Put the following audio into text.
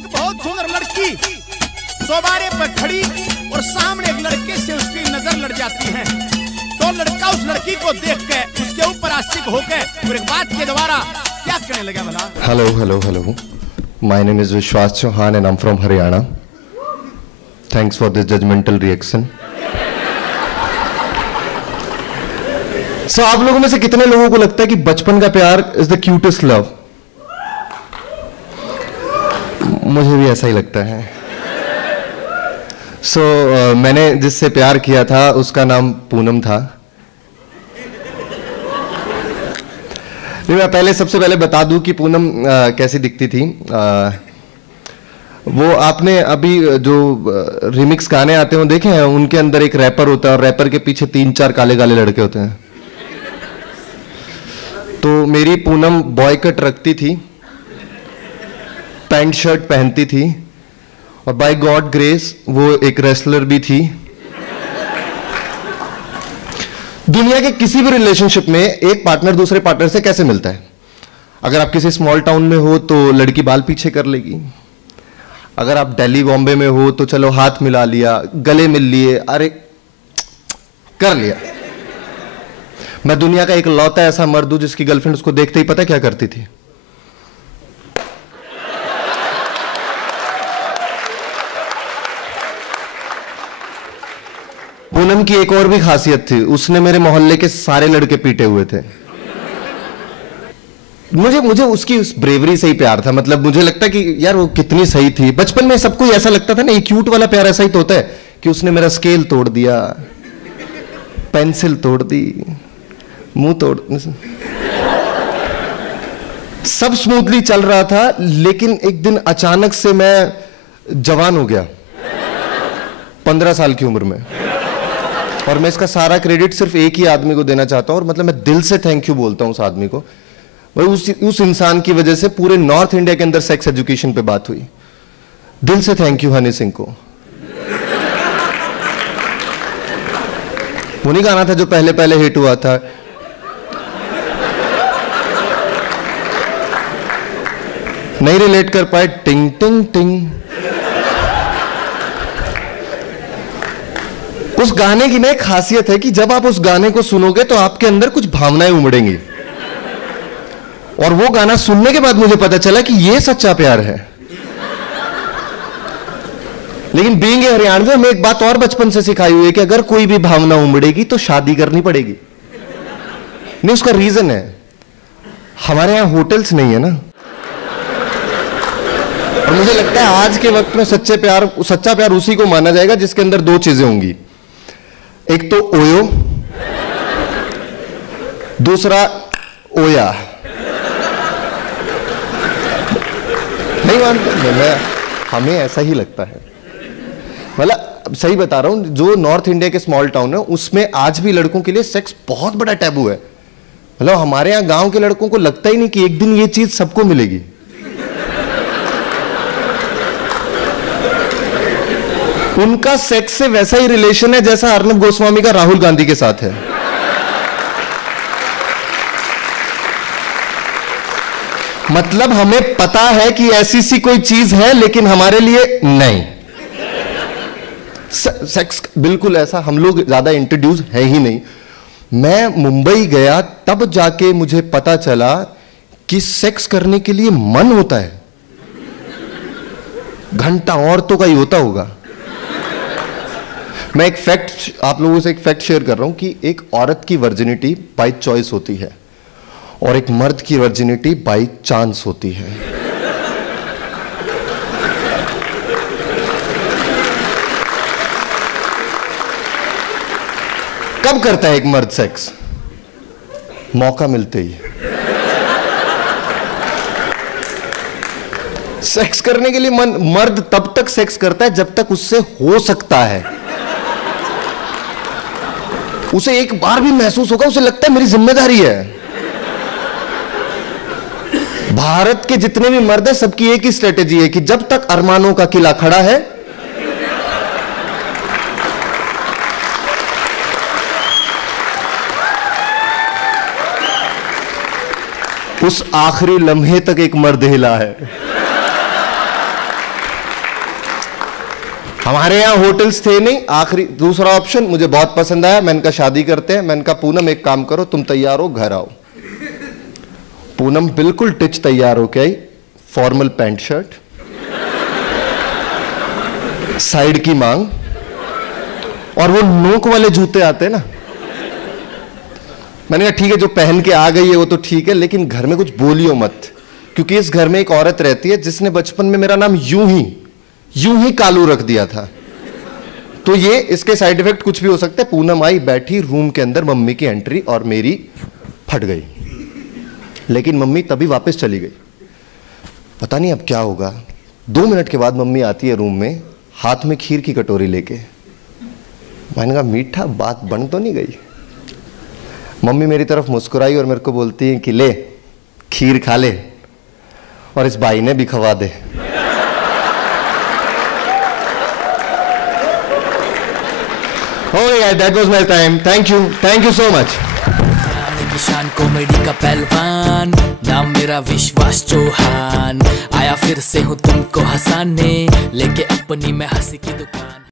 एक बहुत सुंदर लड़की चौबारे पर खड़ी और सामने एक लड़के से उसकी नजर लड़ जाती है, तो लड़का उस लड़की को देख के उसके ऊपर आशिक होके और एक बात के द्वारा क्या करने लगा भला? Hello. My name is Vishwas Chauhan and I'm from Haryana. Thanks for this judgmental reaction. So आप लोगों में से कितने लोगों को लगता है कि बचपन का प्यार इज द क्यूटेस्ट लव? मुझे भी ऐसा ही लगता है. मैंने जिससे प्यार किया था उसका नाम पूनम था. मैं पहले सबसे पहले बता दूं कि पूनम कैसी दिखती थी. वो आपने अभी जो रिमिक्स गाने आते हैं देखे हैं, उनके अंदर एक रैपर होता है और रैपर के पीछे 3-4 काले काले लड़के होते हैं. तो मेरी पूनम बॉय कट रखती थी, पैंट शर्ट पहनती थी और बाय गॉड ग्रेस वो एक रेसलर भी थी. दुनिया के किसी भी रिलेशनशिप में एक पार्टनर दूसरे पार्टनर से कैसे मिलता है? अगर आप किसी स्मॉल टाउन में हो तो लड़की बाल पीछे कर लेगी. अगर आप दिल्ली बॉम्बे में हो तो चलो हाथ मिला लिया, गले मिल लिए, अरे कर लिया. मैं दुनिया का एक लौता ऐसा मर्द हूं जिसकी गर्लफ्रेंड उसको देखते ही पता क्या करती थी? पूनम की एक और भी खासियत थी, उसने मेरे मोहल्ले के सारे लड़के पीटे हुए थे. मुझे उसकी उस ब्रेवरी से ही प्यार था. मतलब मुझे लगता है कि यार वो कितनी सही थी. बचपन में सबको ऐसा लगता था ना, ये क्यूट वाला प्यार ऐसा ही तो होता है कि उसने मेरा स्केल तोड़ दिया, पेंसिल तोड़ दी, मुंह तोड़. सब स्मूथली चल रहा था, लेकिन एक दिन अचानक से मैं जवान हो गया 15 साल की उम्र में. और मैं इसका सारा क्रेडिट सिर्फ एक ही आदमी को देना चाहता हूं और मतलब मैं दिल से थैंक यू बोलता हूं उस आदमी को. भाई उस इंसान की वजह से पूरे नॉर्थ इंडिया के अंदर सेक्स एजुकेशन पे बात हुई. दिल से थैंक यू हनी सिंह को. वो नहीं गाना था जो पहले पहले हिट हुआ था, नहीं रिलेट कर पाए, टिंग टिंग टिंग. उस गाने की ना एक खासियत है कि जब आप उस गाने को सुनोगे तो आपके अंदर कुछ भावनाएं उमड़ेंगी. और वो गाना सुनने के बाद मुझे पता चला कि ये सच्चा प्यार है. लेकिन बीइंग ए हरियाणवी हमें एक बात और बचपन से सिखाई हुई है कि अगर कोई भी भावना उमड़ेगी तो शादी करनी पड़ेगी. नहीं, उसका रीजन है हमारे यहां होटल्स नहीं है ना. और मुझे लगता है आज के वक्त में सच्चा प्यार उसी को माना जाएगा जिसके अंदर 2 चीजें होंगी. एक तो ओयो, दूसरा ओया. नहीं मानते? मैं हमें ऐसा ही लगता है. मतलब सही बता रहा हूं, जो नॉर्थ इंडिया के स्मॉल टाउन है उसमें आज भी लड़कों के लिए सेक्स बहुत बड़ा टैबू है. मतलब हमारे यहां गांव के लड़कों को लगता ही नहीं कि एक दिन ये चीज सबको मिलेगी. उनका सेक्स से वैसा ही रिलेशन है जैसा अर्नब गोस्वामी का राहुल गांधी के साथ है. मतलब हमें पता है कि ऐसी सी कोई चीज है, लेकिन हमारे लिए नहीं. सेक्स बिल्कुल ऐसा हम लोग ज्यादा इंट्रोड्यूस है ही नहीं. मैं मुंबई गया तब जाके मुझे पता चला कि सेक्स करने के लिए मन होता है. घंटा औरतों का ही होता होगा. मैं एक फैक्ट आप लोगों से शेयर कर रहा हूं कि एक औरत की वर्जिनिटी बाय चॉइस होती है और एक मर्द की वर्जिनिटी बाय चांस होती है. कब करता है एक मर्द सेक्स? मौका मिलते ही. सेक्स करने के लिए मर्द तब तक सेक्स करता है जब तक उससे हो सकता है. उसे एक बार भी महसूस होगा, उसे लगता है मेरी जिम्मेदारी है. भारत के जितने भी मर्द हैं सबकी एक ही स्ट्रेटेजी है कि जब तक अरमानों का किला खड़ा है उस आखिरी लम्हे तक एक मर्द हिला है. हमारे यहाँ होटल्स थे नहीं। आखिरी दूसरा ऑप्शन मुझे बहुत पसंद आया। मैंने कहा शादी करते हैं। मैंने कहा पूनम एक काम करो, तुम तैयार हो, घर आओ। पूनम बिल्कुल टिच तैयार हो के आई, फॉर्मल पैंट शर्ट, साइड की मांग, और वो नोक वाले जूते आते हैं ना। मैंने कहा ठीक है, जो पहन के आ गई है वो तो ठीक है, लेकिन घर में कुछ बोलियो मत, क्योंकि इस घर में एक औरत रहती है जिसने बचपन में मेरा नाम यूं ही कालू रख दिया था। तो ये इसके साइड इफेक्ट कुछ भी हो सकते हैं। पूनम आई, बैठी रूम के अंदर, मम्मी की एंट्री और मेरी फट गई। लेकिन मम्मी तभी वापस चली गई। पता नहीं अब क्या होगा। 2 मिनट के बाद मम्मी आती है रूम में, हाथ में खीर की कटोरी लेके। मैंने कहा मीठा, बात बन तो नहीं गई। मम्मी मेरी तरफ मुस्कुराई और मेरे को बोलती है कि ले खीर खा ले और इस बाई ने भी खवा दे। Okay, that was my time. Thank you so much. किसान कॉमेडी का पहलवान, नाम मेरा विश्वास चौहान। आया फिर से हूँ तुमको हंसाने, लेके अपनी मैं हंसी की दुकान।